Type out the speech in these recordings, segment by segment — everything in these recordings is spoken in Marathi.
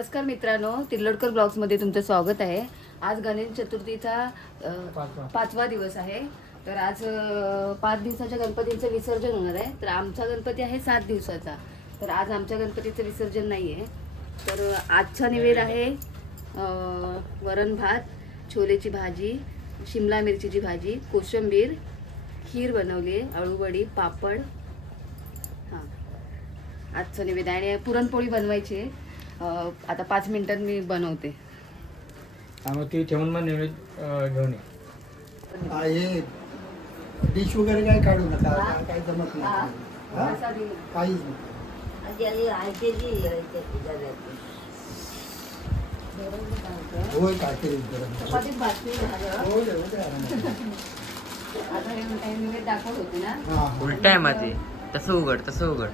नमस्कार मित्रांनो, तिर्लोडकर ब्लॉग्समध्ये तुमचं स्वागत आहे। आज गणेश चतुर्थीचा पाचवा दिवस आहे। तर आज 5 दिवसाच्या गणपतींचं विसर्जन होणार आहे। तर आमचा गणपती आहे 7 दिवसाचा। तर आज आमच्या गणपतीचं विसर्जन नाही आहे। तर आजचा नैवेद्य आहे वरण भात, छोलेची भाजी, शिमला मिरचीची भाजी, कोशिंबीर, खीर बनवली आहे, अळूवडी, पापड। हां, आजचं नैवेद्य आणि पुरणपोळी बनवायची आहे। आता 5 मिनिटात मी बनवते। मग ती ठेवून मग नैवेद्य घेऊन ये। हे डिश वगैरे काय काढू नका, काय जमत नाही काहीच होय काहीतरी उलट आहे माझे, तसं उघड तसं उघड।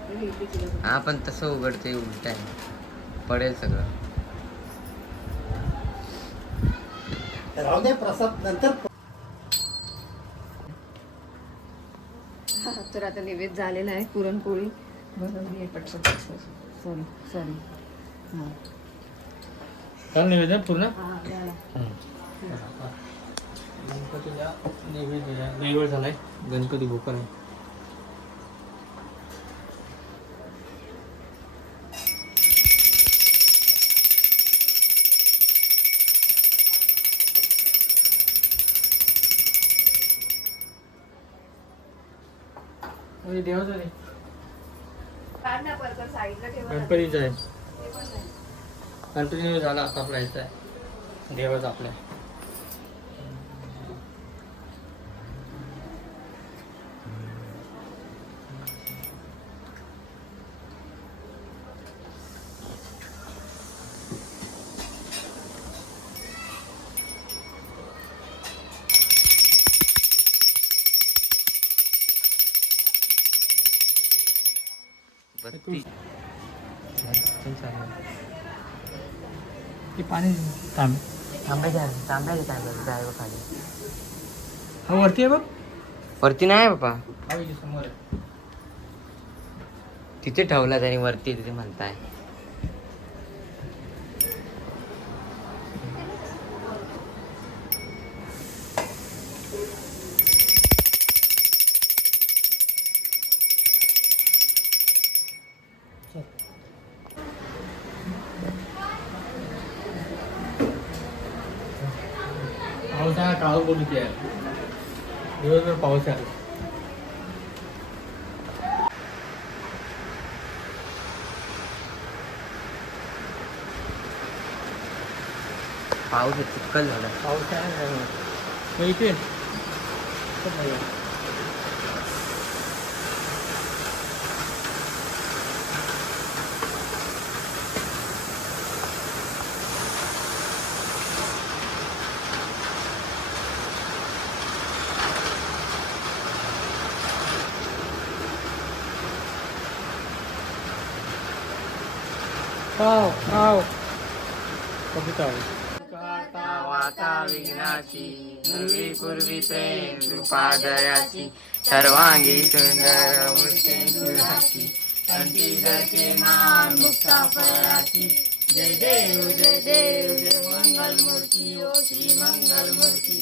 हा पण तसं उघडते, उलट आहे, पडेल सगळं। राहू दे, प्रसाद नंतर। तर आता नैवेद्य झालेला आहे, पुरणपोळी बनवली आहे पटपट। सॉरी सॉरी हां काल नैवेद्य पूर्ण हां झाला। गणपतीला नैवेद्य झालाय, गणपती भोकर आहे। देवाचं नाही, गणपतीचं आहे। गणपती झाला, आता आपला यायचा आहे देवाचं आपल्या। ते पाणी तांब्याचे ड्रायव्हर खाली। हा वरती आहे बघ, वरती नाही बाबा, हा इथे समोर आहे। तिथे ठेवला त्याने, वरती तिथे म्हणताय। पाऊस आहे, काळ बोलते आहे, दिवसभर पाऊस आहे। पाऊस चिखल झाला। पाऊस आहे मग इथे कविता वाता विघ्नाची, पूर्वी पूर्वी प्रेम कृपादयाची, सर्वांगी सुंदर मूर्ती सुराची, कंठी धरते मान मुक्ता फळाची। जय देव जय देव, जय मंगल मूर्ती ओ श्री मंगल मूर्ती,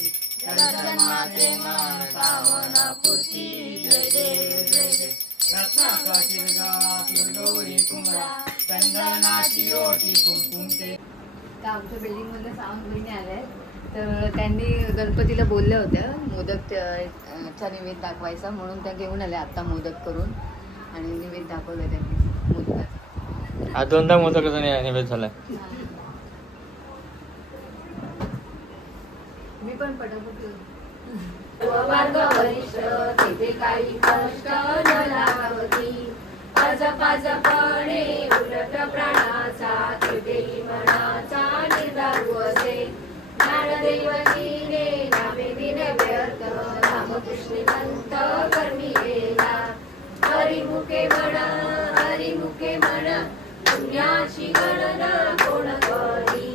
दर्शन माते मान पावना पूर्ती। जय देव जय देव, रत्नाकाशी गौरी कुमरा, चंदनाची ओटी कुमकुमते। तर आमच्या बिल्डिंगमधलं सावंत बहिणी आल्या आहेत। तर त्यांनी गणपतीला बोलल्या होत्या मोदकचा नैवेद्य दाखवायचा, म्हणून त्या घेऊन आल्या आत्ता मोदक करून, आणि नैवेद्य दाखवलं त्यांनी मोदकाचा। हा दोनदा मोदकाचा नैवेद्य झालाय। मी पण पटापट मार्ग वरिष्ठ तिथे काही कष्ट न लावती, पाजपणे उलट प्राणाचा, तिथेही मनाचा निर्धारू असे। ज्ञानदैवतीने नामे दिले व्यर्थ, रामकृष्ण संत कर्मी गेला। हरिमुखे म्हण पुण्याची गणना कोण करी,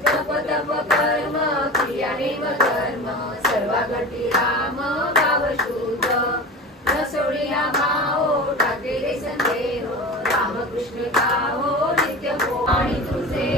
जप तप कर्म क्रियाने धर्म, सर्वा गटी राम भाव शुद्ध। रसोडी हा भाव टाके रे संदेह, रामकृष्ण का हो नित्य हो, आणि तुझे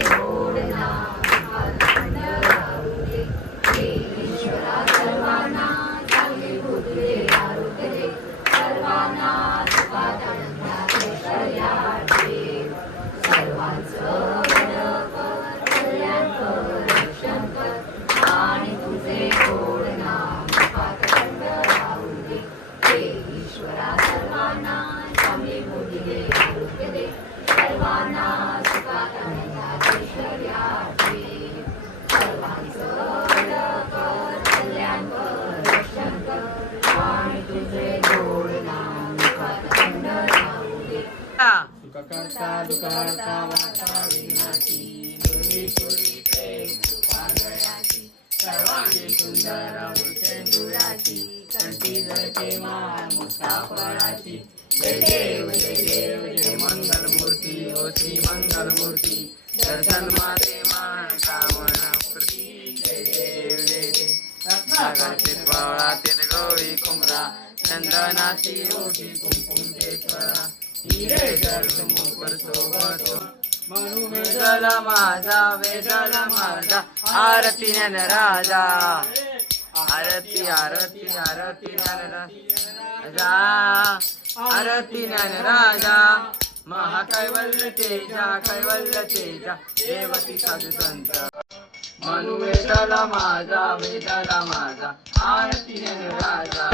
दे आरोग्य दे सर्वांना सुखात आनंदात ऐश्वर्यात दे सर्वांचं बरं कर कल्याण कर रक्षण कर आणि तुझे गोड नाम मुखात थंड राहू दे सुख करता दुःख हरता वाचा विघ्नाची निर्विपुरी प्रेम पांढऱ्याची सर्वांगी सुंदर वृक्षेंदुराची कंठी जळके मान मुक्ता फळाची जय देव जय देव जय मंगल मूर्ती ओ श्री मंगल मूर्ती दर्शन माते मान कामना प्रती जय देव जय देव रत्नाकरचे पळातील गवळी कुमरा चंदनाची ओटी कुंकुम केशरा हिरे धर्म मुखर सोबतो म्हणू वेदला माझा आरती ज्ञान राजा आरती आरती आरती ज्ञान राजा आरती ज्ञान राजा महाकैवल्य तेजा देवती साधू संत म्हणू वेदला माझा आरती ज्ञान राजा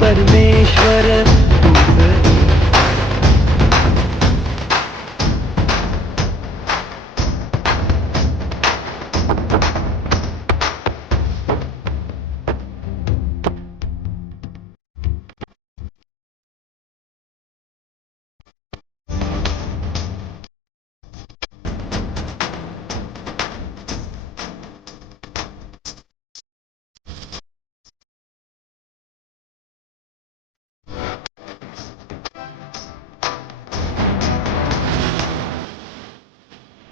परमेश्वर